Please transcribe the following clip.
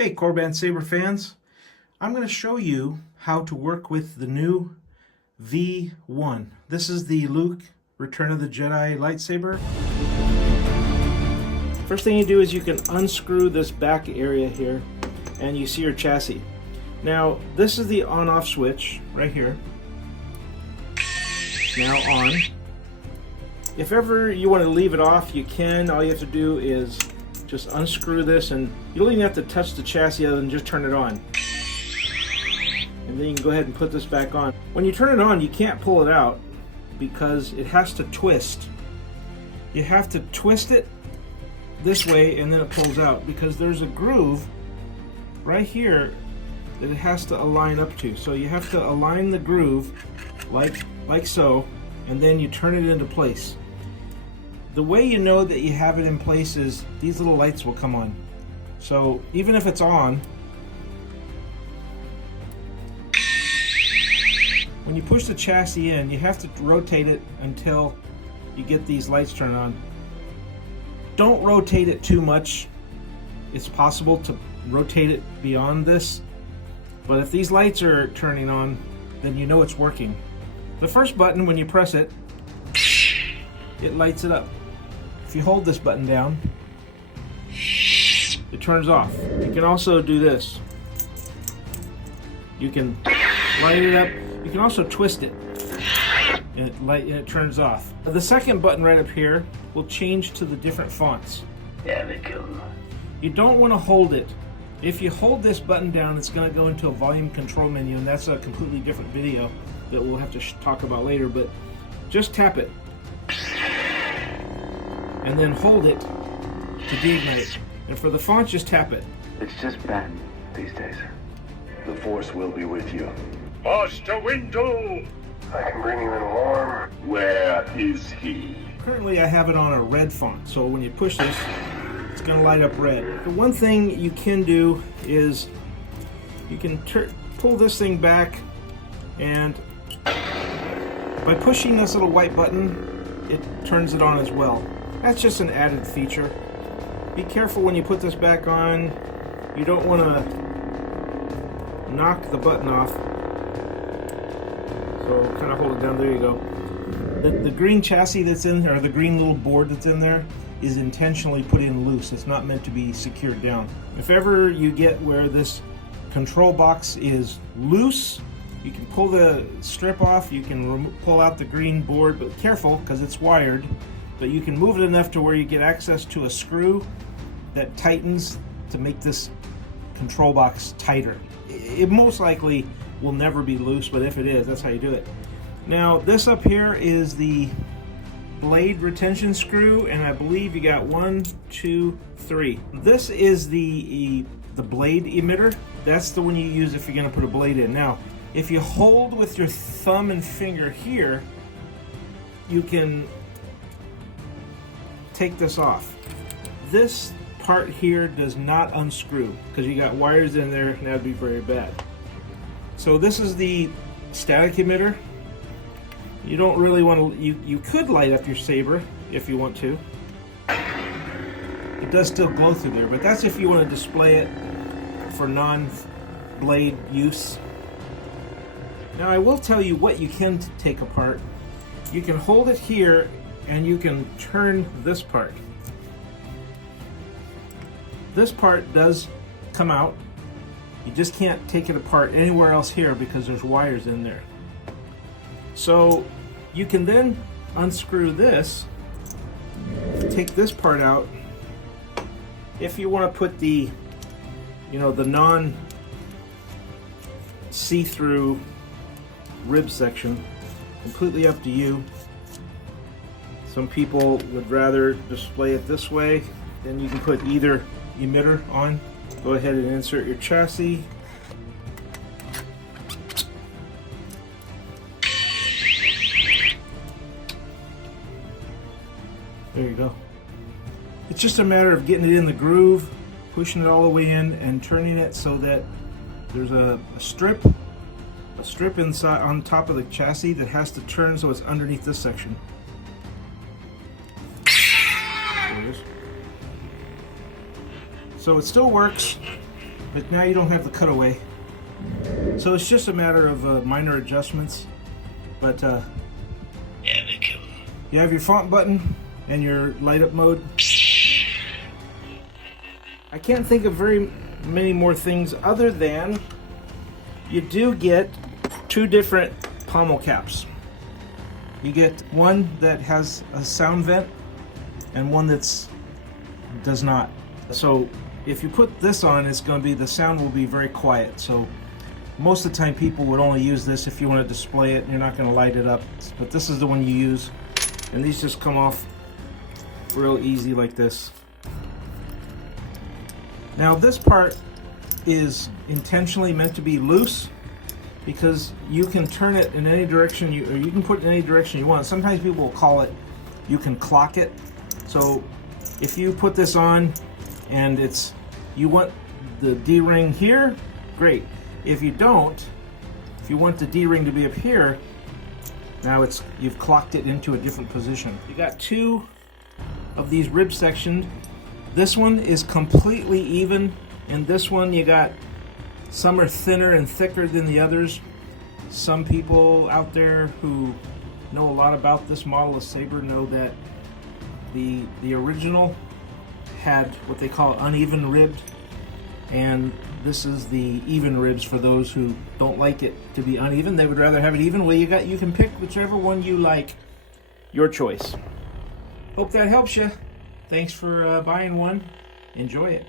Hey Korbanth Saber fans, I'm going to show you how to work with the new VeeOne. This is the Luke Return of the Jedi lightsaber. First thing you do is you can unscrew this back area here and you see your chassis. Now this is the on-off switch right here. Now on. If ever you want to leave it off, you can. All you have to do is just unscrew this, and you don't even have to touch the chassis other than just turn it on. And then you can go ahead and put this back on. When you turn it on, you can't pull it out because it has to twist. You have to twist it this way and then it pulls out because there's a groove right here that it has to align up to. So you have to align the groove like so, and then you turn it into place. The way you know that you have it in place is these little lights will come on. So even if it's on, when you push the chassis in, you have to rotate it until you get these lights turned on. Don't rotate it too much. It's possible to rotate it beyond this, but if these lights are turning on, then you know it's working. The first button, when you press it, it lights it up. If you hold this button down, it turns off. You can also do this. You can light it up. You can also twist it, and it turns off. The second button right up here will change to the different fonts. You don't want to hold it. If you hold this button down, it's going to go into a volume control menu, and that's a completely different video that we'll have to talk about later, but just tap it and then hold it to deignite. And for the font, just tap it. It's just bad these days. The Force will be with you. Master Windu! I can bring you in warm. Where is he? Currently I have it on a red font, so when you push this, it's going to light up red. The one thing you can do is you can pull this thing back, and by pushing this little white button, it turns it on as well. That's just an added feature. Be careful when you put this back on. You don't want to knock the button off. So kind of hold it down. There you go. The green chassis that's in there, or the green little board that's in there, is intentionally put in loose. It's not meant to be secured down. If ever you get where this control box is loose, you can pull the strip off. You can pull out the green board, but careful because it's wired. But you can move it enough to where you get access to a screw that tightens to make this control box tighter. It most likely will never be loose, but if it is, that's how you do it. Now this up here is the blade retention screw, and I believe you got 1, 2, 3. This is the blade emitter. That's the one you use if you're going to put a blade in. Now if you hold with your thumb and finger here, you can take this off. This part here does not unscrew because you got wires in there, and that would be very bad. So this is the static emitter. You don't really want to, you could light up your saber if you want to. It does still glow through there, but that's if you want to display it for non-blade use. Now I will tell you what you can take apart. You can hold it here and you can turn this part. This part does come out. You just can't take it apart anywhere else here because there's wires in there. So you can then unscrew this, take this part out. If you want to put the, the non see-through rib section, completely up to you. Some people would rather display it this way. Then you can put either emitter on. Go ahead and insert your chassis. There you go. It's just a matter of getting it in the groove, pushing it all the way in, and turning it so that there's a strip inside on top of the chassis that has to turn so it's underneath this section. There it is. So it still works. but now you don't have the cutaway. So it's just a matter of minor adjustments. But you have your font button and your light up mode. I can't think of very many more things other than you do get two different pommel caps. You get one that has a sound vent and one that's does not. So if you put this on, it's going to be, the sound will be very quiet. So most of the time people would only use this if you want to display it and you're not going to light it up. But this is the one you use, and these just come off real easy like this. Now this part is intentionally meant to be loose because you can turn it in any direction or you can put it in any direction you want. Sometimes people will call it, you can clock it. So if you put this on and you want the D-ring here, great. If you don't, if you want the D-ring to be up here, now you've clocked it into a different position. You got two of these rib sections. This one is completely even, and this one you got, some are thinner and thicker than the others. Some people out there who know a lot about this model of Saber know that the original had what they call uneven ribbed, and this is the even ribs for those who don't like it to be uneven. They would rather have it even. Well, you can pick whichever one you like, your choice. Hope that helps you. Thanks for buying one. Enjoy it.